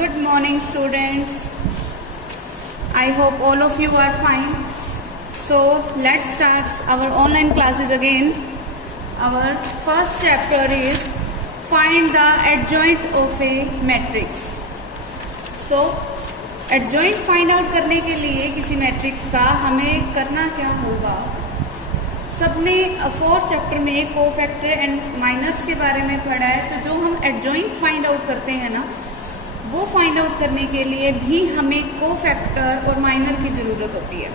Good morning, students. I hope all of you are fine. So let's start our online classes again. Our first chapter is find the adjoint of a matrix. So adjoint find out करने के लिए किसी matrix का हमें करना क्या होगा? सबने फोर्थ चैप्टर में एक कोफैक्टर एंड माइनर्स के बारे में पढ़ा है। तो जो हम एडजॉइंट फाइंड आउट करते हैं ना, वो फाइंड आउट करने के लिए भी हमें कोफैक्टर और माइनर की ज़रूरत होती है।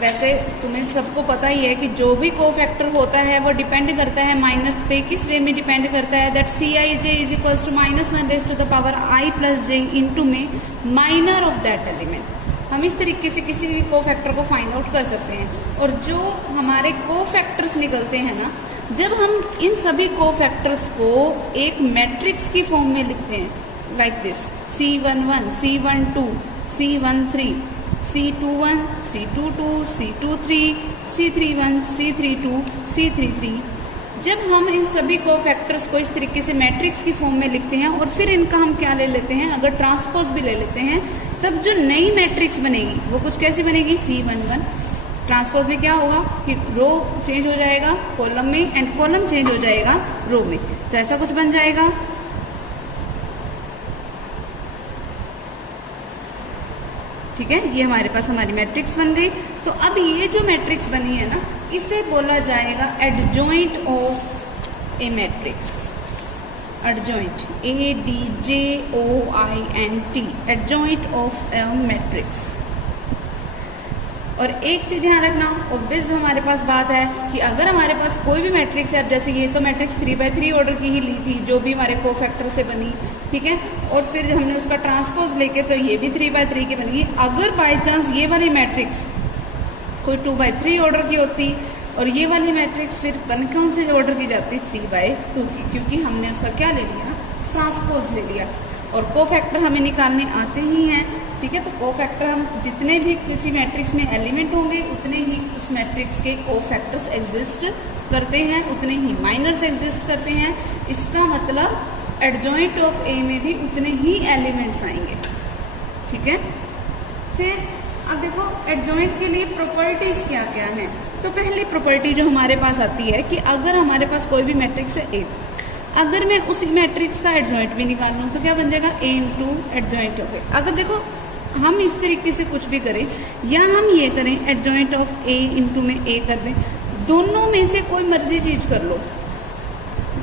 वैसे तुम्हें सबको पता ही है कि जो भी कोफैक्टर होता है वो डिपेंड करता है माइनर्स पे। किस वे में डिपेंड करता है? That C I J is equals to -1 raise to the power I plus J into में माइनर ऑफ दैट एलिमेंट। हम इस तरीके से किसी भी कोफैक्टर को फाइंड आउट कर सकते हैं। और जो हमारे कोफैक्टर्स निकलते हैं ना, जब हम इन सभी कोफैक्टर्स को एक मैट्रिक्स की फॉर्म में लिखते हैं like this C11, C12, C13, C21, C22, C23, C31, C32, C33, जब हम इन सभी कोफैक्टर्स को इस तरीके से मैट्रिक्स की फॉर्म में लिखते हैं और फिर इनका हम क्या ले लेते हैं, अगर ट्रांसपोज भी ले लेते हैं, तब जो नई मैट्रिक्स बनेगी वो कुछ कैसी बनेगी? C11। ट्रांसपोज में क्या होगा कि रो चेंज हो जाएगा कॉलम में एंड कॉलम चेंज हो जाएगा रो में, तो ऐसा कुछ बन जाएगा। ठीक है, ये हमारे पास हमारी मैट्रिक्स बन गई। तो अब ये जो मैट्रिक्स बनी है ना, इसे बोला जाएगा adjoint of A matrix. Adjoint, ADJOINT, adjoint of A matrix. और एक चीज ध्यान रखना, ऑब्वियस हमारे पास बात है कि अगर हमारे पास कोई भी मैट्रिक्स है, अब जैसे ये तो मैट्रिक्स 3x3 ऑर्डर की ही ली थी जो भी हमारे कोफैक्टर से बनी, ठीक है, और फिर हमने उसका ट्रांसपोज लेके तो ये भी 3x3 की बनी। अगर बाय चांस ये वाली मैट्रिक्स कोई 2x3 ऑर्डर की होती और ये वाली मैट्रिक्स फिर कौन से ऑर्डर की जाती? 3x2 की, क्योंकि हमने उसका क्या ले लिया? ट्रांसपोज ले लिया। और कोफैक्टर हमें निकालने आते ही हैं, ठीक है। तो कोफैक्टर हम जितने भी किसी मैट्रिक्स में एलिमेंट होंगे उतने ही उस मैट्रिक्स के कोफैक्टर्स एग्जिस्ट करते हैं, उतने ही माइनर्स एग्जिस्ट करते हैं। इसका मतलब एडजॉइंट ऑफ ए में भी उतने ही एलिमेंट्स आएंगे, ठीक है। फिर अब देखो एडजॉइंट के लिए प्रॉपर्टीज क्या क्या हैं। तो पहली प्रॉपर्टी जो हमारे पास आती है कि अगर हमारे पास कोई भी मैट्रिक्स है ए, अगर मैं उसी मैट्रिक्स का एडजॉइंट भी निकाल लूँ तो क्या बन जाएगा? A into adjoint of A. अगर देखो हम इस तरीके से कुछ भी करें या हम ये करें एडजॉइंट ऑफ A इंटू में A कर दें, दोनों में से कोई मर्जी चीज कर लो,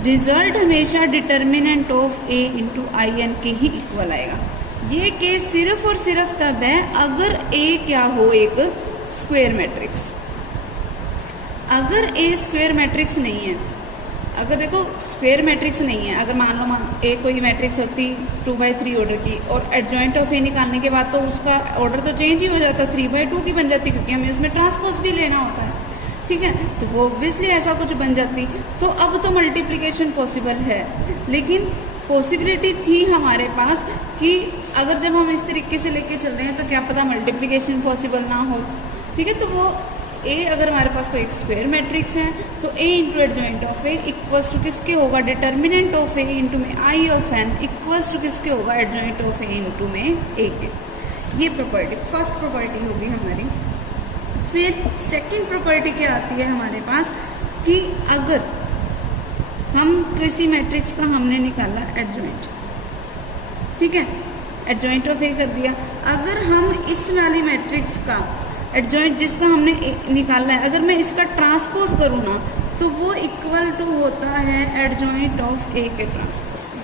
रिजल्ट हमेशा determinant of A into IN के ही इक्वल आएगा। ये केस सिर्फ और सिर्फ तब है अगर A क्या हो? एक स्क्वायर मैट्रिक्स। अगर A स्क्वायर मैट्रिक्स नहीं है, अगर देखो स्क्वायर मैट्रिक्स नहीं है, अगर मान लो ए कोई मैट्रिक्स होती 2x3 ऑर्डर की और एडजॉइंट ऑफ ए निकालने के बाद तो उसका ऑर्डर तो चेंज ही हो जाता, 3x2 की बन जाती, क्योंकि हमें उसमें ट्रांसपोज भी लेना होता है, ठीक है। तो वो ऑब्वियसली ऐसा कुछ बन जाती। तो अब तो मल्टीप्लिकेशन पॉसिबल है, लेकिन पॉसिबिलिटी थी हमारे पास कि अगर जब हम इस तरीके से लेके चल रहे हैं तो क्या पता मल्टीप्लिकेशन पॉसिबल ना हो, ठीक है। तो वो ए अगर हमारे पास कोई एक स्क्वायर मैट्रिक्स है तो A into adjoint of A equals to किसके होगा? डिटर्मिनेंट ऑफ ए इंटू में I of N equals to किसके होगा? एडजॉइंट ऑफ ए इंटू में ए के। ये प्रॉपर्टी फर्स्ट प्रॉपर्टी होगी हमारी। फिर सेकंड प्रॉपर्टी क्या आती है हमारे पास कि अगर हम किसी मैट्रिक्स का हमने निकाला एडजॉइंट, ठीक है, एडजॉइंट ऑफ ए कर दिया, अगर हम इस वाली मैट्रिक्स का एडजॉइंट जिसका हमने निकालना है, अगर मैं इसका ट्रांसपोज करूँ ना, तो वो इक्वल टू होता है एडजॉइंट ऑफ ए के ट्रांसपोज का,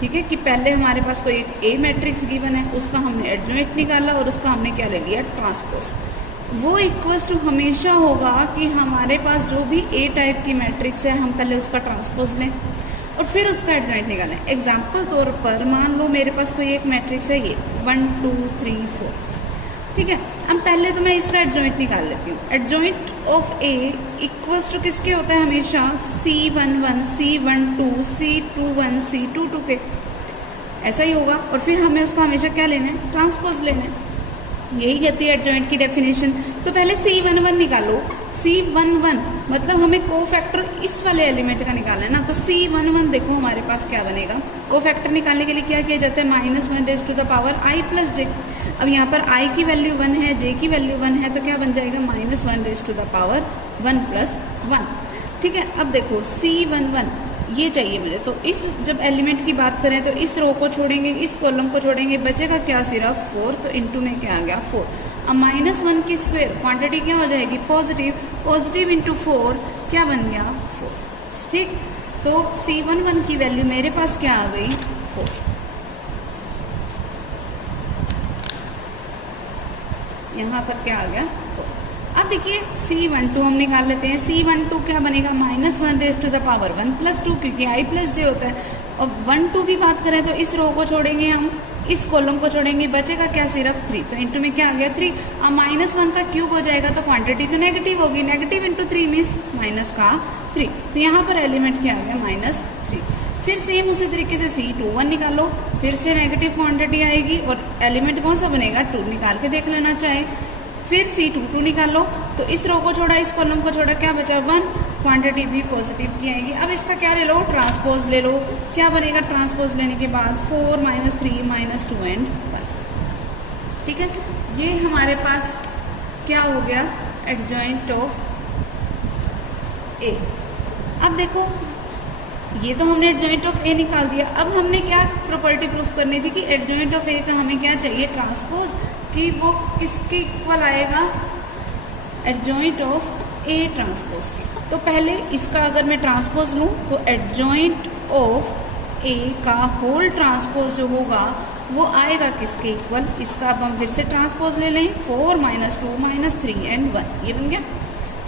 ठीक है। कि पहले हमारे पास कोई एक ए मैट्रिक्स गिवन है, उसका हमने एडजॉइंट निकाला और उसका हमने क्या ले लिया? ट्रांसपोज। वो इक्वल्स टू हमेशा होगा कि हमारे पास जो भी ए टाइप की मैट्रिक्स है हम पहले उसका ट्रांसपोज लें और फिर उसका एडजॉइंट निकालें। एग्जाम्पल तौर पर मान लो मेरे पास कोई एक मैट्रिक्स है, ये 1 2 3 4, ठीक है। अब पहले तो मैं इसका एडजॉइंट निकाल लेती हूँ। Adjoint of A equals to किसके होता है? हमेशा C11, C12, C21, C22 के, ऐसा ही होगा। और फिर हमें उसका हमेशा क्या लेना है? ट्रांसपोज लेना है। यही कहती है एडजॉइंट की डेफिनेशन। तो पहले C11 निकालो। C11 मतलब हमें कोफैक्टर इस वाले एलिमेंट का निकालना है ना, तो C11 देखो हमारे पास क्या बनेगा। कोफैक्टर निकालने के लिए क्या किया जाता है, -1 raise to the power i plus j। अब यहाँ पर i की वैल्यू 1 है, j की वैल्यू 1 है, तो क्या बन जाएगा -1 raise to the power 1 plus 1। ठीक है, अब देखो C11 ये चाहिए मुझे, तो इस जब एलिमेंट की बात करें तो इस रो को छोड़ेंगे, इस कॉलम को छोड़ेंगे, बचेगा क्या सिर्फ 4, तो इनटू में क्या आ गया 4। अब -1 की स्क्वायर क्वांटिटी क्या हो जाएगी पॉजिटिव, पॉजिटिव इंटू 4 क्या बन गया 4। ठीक, तो C11 की वैल्यू मेरे पास क्या आ गई 4। यहाँ पर क्या आ गया 4। अब देखिए C12 हम निकाल लेते हैं। C12 क्या बनेगा -1 raise to the power 1 plus 2, क्योंकि i प्लस j होता है। और 1 2 की बात करें तो इस रो को छोड़ेंगे हम, इस कॉलम को छोड़ेंगे, बचेगा क्या सिर्फ 3, तो इंटू में क्या आ गया 3। अब -1 का क्यूब हो जाएगा तो क्वांटिटी तो नेगेटिव होगी, नेगेटिव इंटू 3 मीन्स माइनस का 3, तो यहाँ पर एलिमेंट क्या आ गया -3। फिर सेम उसी तरीके से C21 निकालो, फिर से नेगेटिव क्वांटिटी आएगी और एलिमेंट कौन सा बनेगा 2, निकाल के देख लेना चाहे। फिर C22 निकालो, तो इस रो को छोड़ा, इस कॉलम को छोड़ा, क्या बचा 1, क्वांटिटी भी पॉजिटिव की आएगी। अब इसका क्या ले लो ट्रांसपोज ले लो, क्या बनेगा ट्रांसपोज लेने के बाद 4 -3 -2 एंड 1। ठीक है, ये हमारे पास क्या हो गया एडजॉइंट ऑफ ए। अब देखो ये तो हमने एडजॉइंट ऑफ ए निकाल दिया। अब हमने क्या प्रॉपर्टी प्रूफ करनी थी कि एडजॉइंट ऑफ ए का हमें क्या चाहिए ट्रांसपोज, कि वो किसके इक्वल आएगा एडजॉइंट ऑफ ए ट्रांसपोज के। तो पहले इसका अगर मैं ट्रांसपोज लूँ तो एडजॉइंट ऑफ ए का होल ट्रांसपोज जो होगा वो आएगा किसके इक्वल, इसका अब हम फिर से ट्रांसपोज ले लें 4 -2 -3 एंड 1, ये बन गया।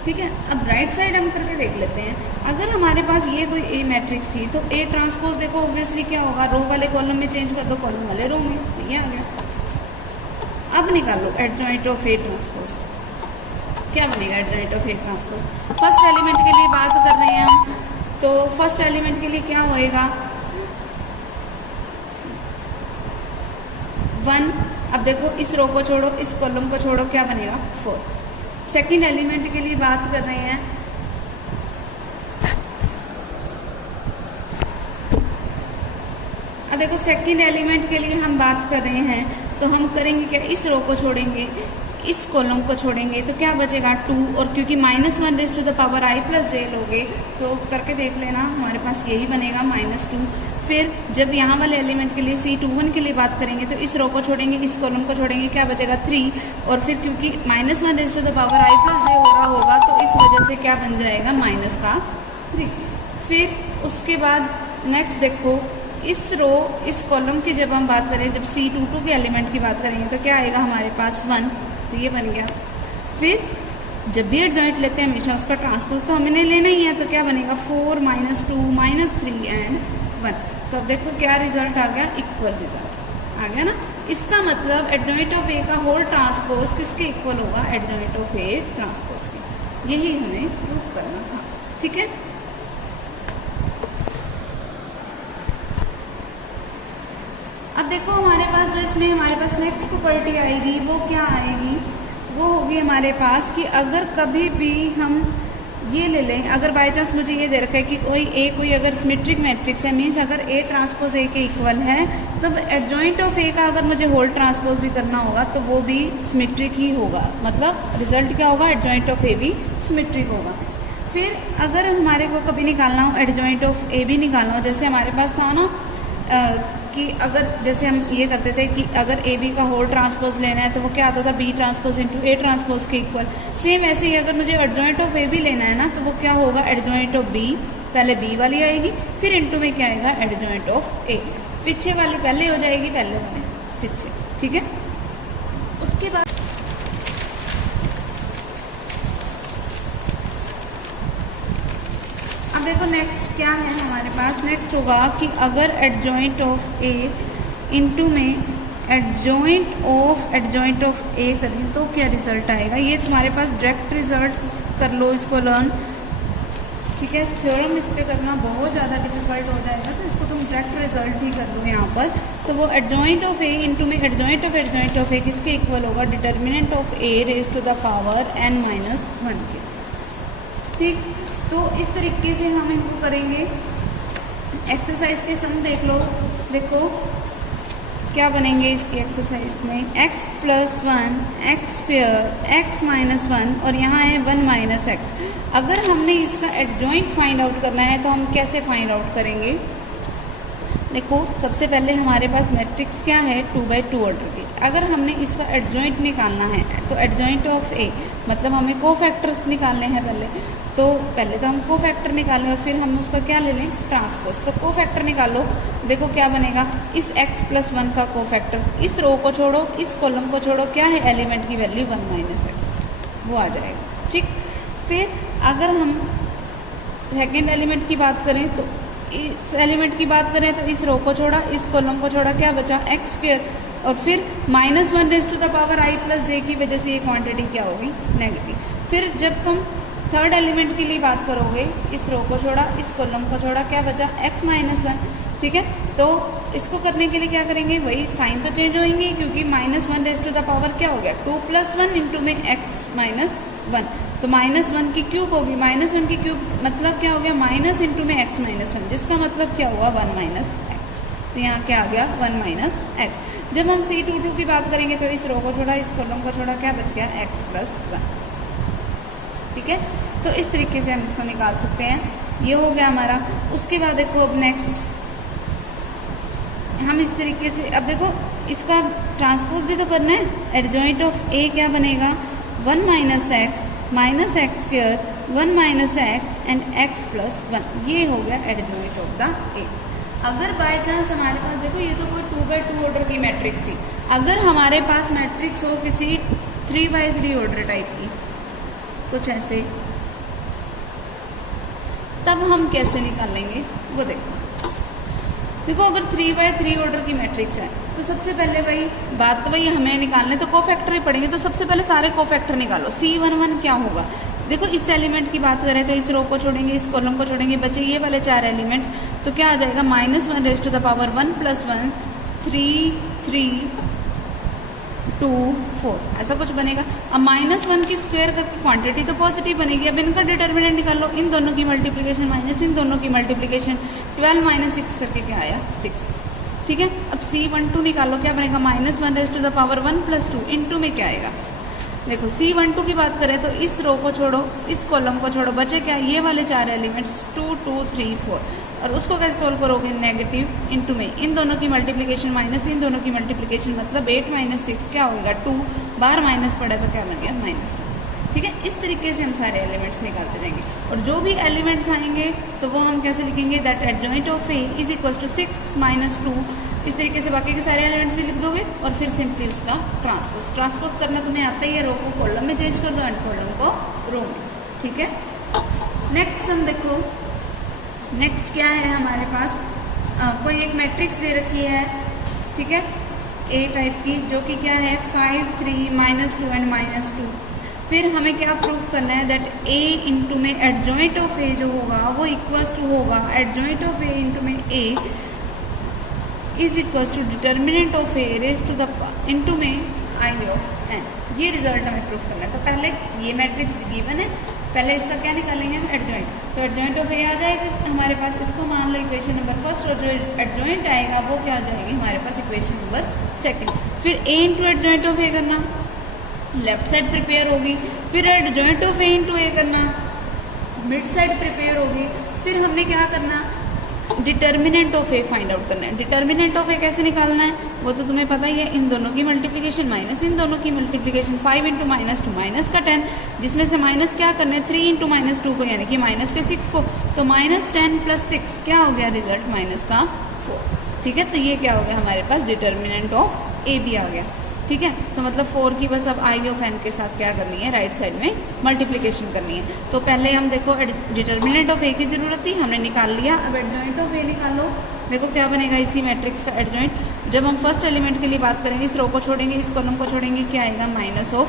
ठीक है, अब राइट साइड हम करके देख लेते हैं। अगर हमारे पास ये कोई ए मैट्रिक्स थी तो ए ट्रांसपोज देखो ऑब्वियसली क्या होगा, रो वाले कॉलम में चेंज कर दो, कॉलम वाले रो में, तो ये आ गया। अब निकालो एडजॉइंट ऑफ ए ट्रांसपोज, क्या बनेगा adjoint of A transpose. First element के लिए बात कर रहे हैं हम, तो फर्स्ट एलिमेंट के लिए क्या होएगा 1। अब देखो इस रो को छोड़ो, इस कॉलम को छोड़ो, क्या बनेगा 4। सेकंड एलिमेंट के लिए बात कर रहे हैं, अब देखो सेकंड एलिमेंट के लिए हम बात कर रहे हैं तो हम करेंगे क्या, इस रो को छोड़ेंगे, इस कॉलम को छोड़ेंगे, तो क्या बचेगा 2, और क्योंकि -1 raise to the power i plus j लोगे तो करके देख लेना हमारे पास यही बनेगा -2। फिर जब यहाँ वाले एलिमेंट के लिए C21 के लिए बात करेंगे तो इस रो को छोड़ेंगे, इस कॉलम को छोड़ेंगे, क्या बचेगा 3, और फिर क्योंकि -1 raise to the power i plus j हो रहा होगा तो इस वजह से क्या बन जाएगा -3। फिर उसके बाद नेक्स्ट देखो इस रो इस कॉलम की जब हम बात करें, जब C22 के एलिमेंट की बात करेंगे तो क्या आएगा हमारे पास 1, तो ये बन गया। फिर जब भी एडजॉइंट लेते हैं हमेशा उसका ट्रांसपोज तो हमें लेना ही है, तो क्या बनेगा 4 -2 -3 एंड 1। तो अब देखो क्या रिजल्ट आ गया, इक्वल रिजल्ट आ गया ना। इसका मतलब एडजॉइंट ऑफ ए का होल ट्रांसपोज किसके इक्वल होगा, एडजॉइंट ऑफ ए ट्रांसपोज के। यही हमें प्रूफ करना था। ठीक है, अब देखो हमारे पास जो इसमें हमारे पास नेक्स्ट प्रॉपर्टी आएगी वो क्या आएगी, वो होगी हमारे पास कि अगर कभी भी हम ये ले लें, अगर बाय चांस मुझे ये दे रखा है कि कोई अगर सिमेट्रिक मैट्रिक्स है, मीन्स अगर ए ट्रांसपोज ए के इक्वल है, तब एडजॉइंट ऑफ ए का अगर मुझे होल ट्रांसपोज भी करना होगा तो वो भी सिमेट्रिक ही होगा, मतलब रिजल्ट क्या होगा, एडजॉइंट ऑफ ए भी सिमेट्रिक होगा। फिर अगर हमारे को कभी निकालना हो एडजॉइंट ऑफ ए भी निकालना हो, जैसे हमारे पास था ना कि अगर जैसे हम ये करते थे कि अगर ए बी का होल ट्रांसपोज लेना है तो वो क्या आता था B transpose into A transpose के इक्वल। सेम ऐसे ही अगर मुझे एडजॉइंट ऑफ ए भी लेना है ना तो वो क्या होगा, एडजॉइंट ऑफ बी, पहले बी वाली आएगी फिर इंटू में क्या आएगा एडजॉइंट ऑफ ए, पीछे वाली पहले हो जाएगी, पहले वाली पीछे। ठीक है, उसके बाद अब देखो नेक्स्ट क्या है हमारे पास, नेक्स्ट होगा कि अगर एडजॉइंट ऑफ ए इंटू में एडजॉइंट ऑफ ए करें तो क्या रिजल्ट आएगा। ये तुम्हारे पास डायरेक्ट रिजल्ट्स कर लो, इसको लर्न। ठीक है, थ्योरम इस पर करना बहुत ज़्यादा डिफिकल्ट हो जाएगा तो इसको तुम डायरेक्ट रिजल्ट ही कर लो यहाँ पर। तो वो एडजॉइंट ऑफ ए इंटू में एडजॉइंट ऑफ ए किसके इक्वल होगा, determinant of A raise to the power n-1 के। ठीक, तो इस तरीके से हम इनको करेंगे। एक्सरसाइज के सम देख लो, देखो क्या बनेंगे इसकी एक्सरसाइज में, x plus 1 x square x minus 1 और यहाँ है 1 माइनस एक्स। अगर हमने इसका एडजॉइंट फाइंड आउट करना है तो हम कैसे फाइंड आउट करेंगे? देखो सबसे पहले हमारे पास मैट्रिक्स क्या है, 2x2 ऑर्डर की। अगर हमने इसका एडजॉइंट निकालना है तो एडजॉइंट ऑफ ए मतलब हमें कोफैक्टर्स निकालने हैं पहले तो हम कोफैक्टर निकालें और फिर हम उसका क्या ले लें, ट्रांसपोज। तो कोफैक्टर निकालो, देखो क्या बनेगा, इस x प्लस 1 का कोफैक्टर, इस रो को छोड़ो, इस कॉलम को छोड़ो, क्या है एलिमेंट की वैल्यू 1 माइनस एक्स, वो आ जाएगा। ठीक, फिर अगर हम सेकेंड एलिमेंट की बात करें तो इस एलिमेंट की बात करें तो इस रो को छोड़ा, इस कॉलम को छोड़ा, क्या बचा एक्स स्क्वेयर और फिर -1 raise to the power i plus j की वजह से ये क्वांटिटी क्या होगी, नेगेटिव। फिर जब तुम थर्ड एलिमेंट के लिए बात करोगे, इस रो को छोड़ा, इस कॉलम को छोड़ा, क्या बचा x माइनस 1। ठीक है, तो इसको करने के लिए क्या करेंगे, वही साइन तो चेंज होंगे क्योंकि -1 रेज़ टू द पावर क्या हो गया 2 प्लस 1 इंटू में x माइनस 1, तो -1 की क्यूब होगी, -1 की क्यूब मतलब क्या हो गया माइनस इंटू में x माइनस 1, जिसका मतलब क्या हुआ 1 माइनस एक्स। तो यहाँ क्या आ गया 1 माइनस एक्स। जब हम C22 की बात करेंगे तो इस रो को छोड़ा, इस कॉलम को छोड़ा, क्या बच गया x प्लस 1। ठीक है, तो इस तरीके से हम इसको निकाल सकते हैं। ये हो गया हमारा। उसके बाद देखो अब नेक्स्ट हम इस तरीके से, अब देखो इसका ट्रांसपोज भी तो करना है। एडजॉइंट ऑफ ए क्या बनेगा 1 minus x square 1 minus x and x plus 1, ये हो गया एडजॉइंट ऑफ द ए। अगर बाय चांस हमारे पास, देखो ये तो कोई 2x2 ऑर्डर की मैट्रिक्स थी, अगर हमारे पास मैट्रिक्स हो किसी 3x3 ऑर्डर टाइप की, कुछ ऐसे, तब हम कैसे निकालेंगे वो देखो अगर 3x3 ऑर्डर की मैट्रिक्स है तो सबसे पहले बात तो वही हमें निकालने तो कोफैक्टर ही पड़ेंगे। तो सबसे पहले सारे कोफैक्टर निकालो। C11 क्या होगा, देखो इस एलिमेंट की बात करें तो इस रो को छोड़ेंगे, इस कॉलम को छोड़ेंगे, बचे ये वाले 4 एलिमेंट्स, तो क्या आ जाएगा -1 raise to the power 1 plus 1 3 3 2 4, ऐसा कुछ बनेगा। अब -1 की स्क्वायर करके क्वांटिटी तो पॉजिटिव बनेगी। अब इनका डिटर्मिनेंट निकालो, इन दोनों की मल्टीप्लिकेशन माइनस इन दोनों की मल्टीप्लिकेशन, 12 माइनस 6 करके क्या आया 6। ठीक है, अब C12 निकालो, क्या बनेगा -1 raise to the power 1 plus 2 into में क्या आएगा, देखो C12 की बात करें तो इस रो को छोड़ो, इस कॉलम को छोड़ो, बचे क्या ये वाले 4 एलिमेंट्स 2 2 3 4, और उसको कैसे सोल्व करोगे, नेगेटिव इंटू में इन दोनों की मल्टीप्लिकेशन माइनस इन दोनों की मल्टीप्लिकेशन, मतलब 8 माइनस 6 क्या होगा 2, बाहर माइनस पड़ा तो क्या बन गया -2। ठीक है, इस तरीके से हम सारे एलिमेंट्स निकालते जाएंगे और जो भी एलिमेंट्स आएंगे तो वो हम कैसे लिखेंगे, that adjoint of A is equal to 6 minus 2। इस तरीके से बाकी के सारे एलिमेंट्स भी लिख दोगे और फिर सिंपली उसका ट्रांसपोज करना तुम्हें आता ही है। रो को कॉलम में चेंज कर दो एंड कॉलम को रो में। ठीक है, नेक्स्ट हम देखो, नेक्स्ट क्या है हमारे पास, कोई एक मैट्रिक्स दे रखी है, ठीक है, ए टाइप की, जो कि क्या है 5 3 -2 एंड -2। फिर हमें क्या प्रूफ करना है, दैट ए इंटू में एडजॉइंट ऑफ ए जो होगा वो इक्वल्स टू होगा एडजॉइंट ऑफ ए इंटू में A is equals to determinant of A raise to the into में आई ऑफ एन। ये रिजल्ट हमें प्रूफ करना है। तो पहले ये मैट्रिक्स गिवन है, पहले इसका क्या निकालेंगे हम, एडजॉइंट। तो एडजॉइंट ऑफ ए आ जाएगा हमारे पास, इसको मान लो इक्वेशन नंबर फर्स्ट, और जो एडजॉइंट आएगा वो क्या आ जाएगी हमारे पास इक्वेशन नंबर सेकंड। फिर ए इंटू एडजॉइंट ऑफ ए करना, लेफ्ट साइड प्रिपेयर होगी, फिर एडजॉइंट ऑफ ए इंटू ए करना, मिड साइड प्रिपेयर होगी, फिर हमने क्या करना, determinant of A find out करना है। डिटर्मिनेंट ऑफ ए कैसे निकालना है वो तो तुम्हें पता ही है, इन दोनों की मल्टीप्लिकेशन माइनस इन दोनों की मल्टीप्लिकेशन, 5 इंटू -2 माइनस का 10, जिसमें से माइनस क्या करना है 3 इंटू -2 को, यानी कि माइनस के 6 को, तो -10 प्लस 6 क्या हो गया रिजल्ट -4। ठीक है, तो ये क्या हो गया हमारे पास डिटर्मिनेंट ऑफ ए भी आ गया। ठीक है, तो मतलब 4 की बस अब आई ऑफ एन के साथ क्या करनी है, राइट साइड में मल्टीप्लिकेशन करनी है। तो पहले हम देखो डिटर्मिनेंट ऑफ ए की जरूरत थी, हमने निकाल लिया। अब एडजॉइंट ऑफ ए निकालो, देखो क्या बनेगा इसी मैट्रिक्स का एडजॉइंट। जब हम फर्स्ट एलिमेंट के लिए बात करेंगे, इस रो को छोड़ेंगे, इस कॉलम को छोड़ेंगे, क्या आएगा -2।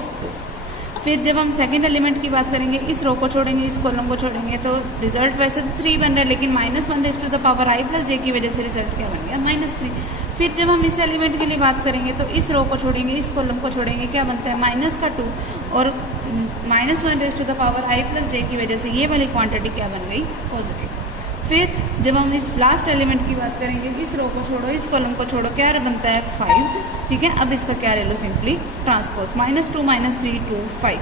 फिर जब हम सेकंड एलिमेंट की बात करेंगे, इस रो को छोड़ेंगे, इस कॉलम को छोड़ेंगे, तो रिजल्ट वैसे तो 3 बन रहा है, लेकिन -1 raise to the power i plus j की वजह से रिजल्ट क्या बन गया -3। फिर जब हम इस एलिमेंट के लिए बात करेंगे तो इस रो को छोड़ेंगे, इस कॉलम को छोड़ेंगे, क्या बनता है माइनस का 2 और -1 raise to the power i plus j की वजह से ये वाली क्वांटिटी क्या बन गई पॉजिटिव। फिर जब हम इस लास्ट एलिमेंट की बात करेंगे, इस रो को छोड़ो, इस कॉलम को छोड़ो, क्या बनता है 5, ठीक है। अब इसका क्या ले लो सिंपली ट्रांसपोज, -2 -3 2 5।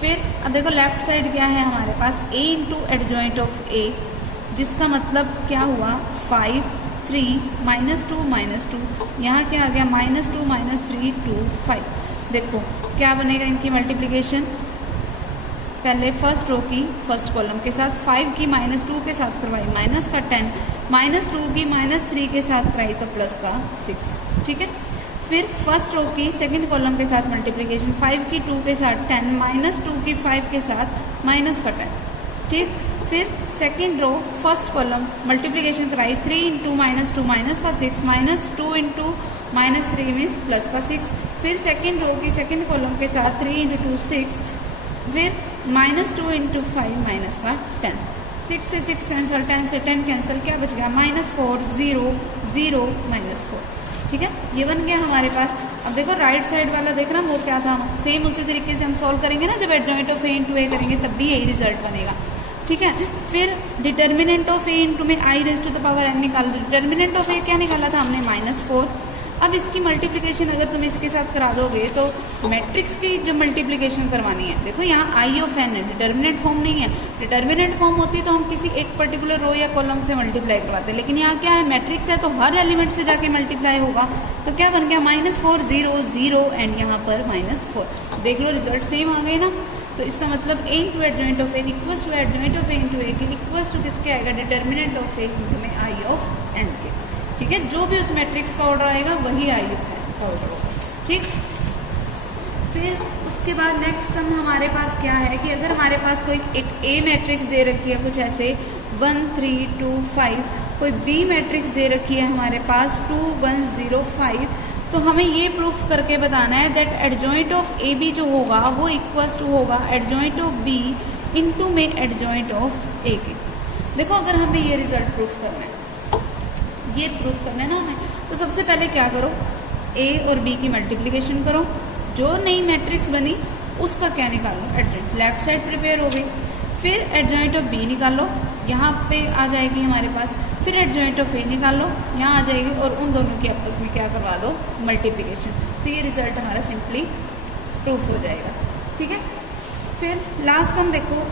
फिर अब देखो लेफ्ट साइड क्या है हमारे पास a into adjoint of a, जिसका मतलब क्या हुआ 5 3 -2 -2, यहाँ क्या आ गया -2 -3 2 5। देखो क्या बनेगा इनकी मल्टीप्लिकेशन, पहले फर्स्ट रो की फर्स्ट कॉलम के साथ 5 की -2 के साथ करवाई माइनस का 10, -2 की -3 के साथ कराई तो प्लस का 6, ठीक है। फिर फर्स्ट रो की सेकंड कॉलम के साथ मल्टीप्लिकेशन 5 की 2 के साथ 10, -2 की 5 के साथ माइनस का 10, ठीक। फिर second row first column multiplication कराई 3 इंटू -2 माइनस का 6, -2 इंटू -3 मीन्स प्लस का 6। फिर सेकंड रो की सेकंड कॉलम के साथ 3 इंटू 2 6, फिर -2 इंटू 5 माइनस का 10, 6 से 6 कैंसिल, 10 से 10 कैंसिल, क्या बच गया -4 0 0 -4, ठीक है। ये बन गया हमारे पास। अब देखो राइट साइड वाला देखना वो क्या था, सेम उसी तरीके से हम सॉल्व करेंगे ना, जब adjoint of a into a करेंगे तब भी यही रिजल्ट बनेगा, ठीक है। फिर डिटर्मिनेंट ऑफ a इंटू में i raise to the power n निकाल दो। डिटर्मिनेंट ऑफ a क्या निकाला था हमने -4। अब इसकी मल्टीप्लिकेशन अगर तुम इसके साथ करा दोगे तो मैट्रिक्स की जब मल्टीप्लिकेशन करवानी है, देखो यहाँ i ऑफ n है, डिटर्मिनेंट फॉर्म नहीं है। डिटर्मिनेंट फॉर्म होती तो हम किसी एक पर्टिकुलर रो या कॉलम से मल्टीप्लाई करवाते, लेकिन यहाँ क्या है मैट्रिक्स है तो हर एलिमेंट से जाके मल्टीप्लाई होगा। तो क्या बन गया -4 0 0 एंड यहाँ पर -4। देख लो रिजल्ट सेम आ गए ना। तो इसका मतलब a into adjoint of a equals to adjoint of a into a के इक्वल्स टू किसके आएगा डिटर्मिनेंट ऑफ a इंटू में i ऑफ n के, ठीक है। जो भी उस मैट्रिक्स का ऑर्डर आएगा वही i ऑफ n का ऑर्डर होगा, ठीक। फिर उसके बाद नेक्स्ट सम हमारे पास क्या है कि अगर हमारे पास कोई एक a मैट्रिक्स दे रखी है कुछ ऐसे 1 3 2 5, कोई b मैट्रिक्स दे रखी है हमारे पास 2 1 0 5, तो हमें ये प्रूफ करके बताना है that adjoint of A B जो होगा वो इक्वल्स टू होगा एडजॉइंट ऑफ बी इंटू में एडजॉइंट ऑफ ए के। देखो अगर हमें ये रिजल्ट प्रूफ करना है, ये प्रूफ करना है ना हमें, तो सबसे पहले क्या करो ए और बी की मल्टीप्लिकेशन करो, जो नई मैट्रिक्स बनी उसका क्या निकालो एडजॉइंट, लेफ्ट साइड प्रिपेयर हो गई। फिर एडजॉइंट ऑफ बी निकालो, यहाँ पे आ जाएगी हमारे पास। फिर एडजॉइंट ऑफ ए निकालो, यहाँ आ जाएगी और उन दोनों की आपस में क्या करवा दो मल्टीप्लिकेशन, तो ये रिजल्ट हमारा सिंपली प्रूफ हो जाएगा, ठीक है। फिर लास्ट सम देखो,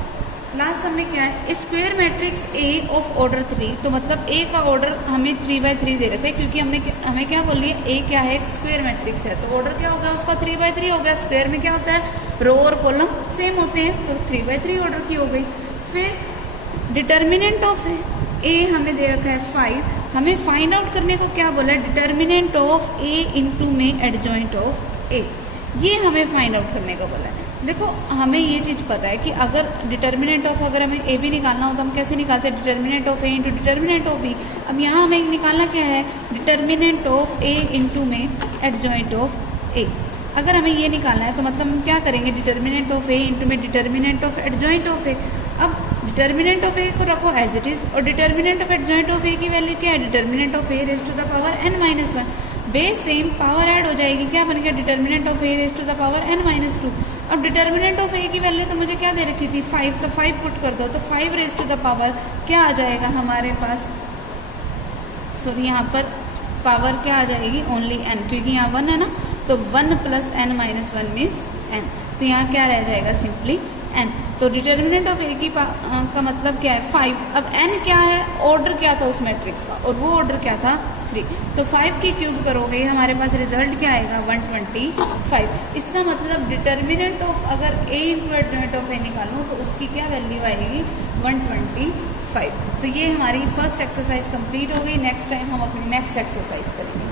लास्ट सम में क्या है square matrix A of order 3, तो मतलब ए का ऑर्डर हमें 3/3 दे रखा है क्योंकि हमें क्या बोल लिया ए क्या है एक स्क्वायर मैट्रिक्स है, तो ऑर्डर क्या होगा उसका 3/3 हो गया। स्क्वायर में क्या होता है रो और कॉलम सेम होते हैं, तो 3/3 ऑर्डर की हो गई। फिर डिटर्मिनेंट ऑफ ए हमें दे रखा है 5, हमें फाइंड आउट करने को क्या बोला है डिटर्मिनेंट ऑफ ए इंटू में एडजॉइंट ऑफ ए, ये हमें फाइंड आउट करने को बोला है। देखो हमें ये चीज़ पता है कि अगर डिटर्मिनेंट ऑफ अगर हमें ए बी निकालना हो तो हम कैसे निकालते हैं determinant of A into determinant of B. अब यहाँ हमें निकालना क्या है डिटर्मिनेंट ऑफ ए इंटू में एडजॉइंट ऑफ ए। अगर हमें ये निकालना है तो मतलब हम क्या करेंगे डिटर्मिनेंट ऑफ ए इंटू में determinant of adjoint of A. अब डिटर्मिनेंट ऑफ ए को रखो एज इट इज़ और determinant of adjoint of A की वैल्यू क्या है determinant of A raise to the power n-1, base same power add हो जाएगी, क्या बन गया determinant of A raise to the power n-2। अब डिटर्मिनेंट ऑफ ए की वैल्यू तो मुझे क्या दे रखी थी 5, तो 5 पुट कर दो तो 5 रेज टू द पावर क्या आ जाएगा हमारे पास, सॉरी यहाँ पर पावर क्या आ जाएगी ओनली n, क्योंकि यहाँ 1 है ना, तो 1 + n-1 मीन्स n, तो यहाँ क्या रह जाएगा सिंपली n। तो डिटर्मिनेंट ऑफ ए की का मतलब क्या है 5। अब n क्या है ऑर्डर क्या था उस मैट्रिक्स का और वो ऑर्डर क्या था 3, तो 5 की क्यूब करोगे हमारे पास रिजल्ट क्या आएगा 125। इसका मतलब डिटर्मिनेंट ऑफ अगर a इंटू एडजॉइंट ऑफ ए निकालूँ तो उसकी क्या वैल्यू आएगी 125। तो ये हमारी फर्स्ट एक्सरसाइज कंप्लीट हो गई। नेक्स्ट टाइम हम अपनी नेक्स्ट एक्सरसाइज करेंगे।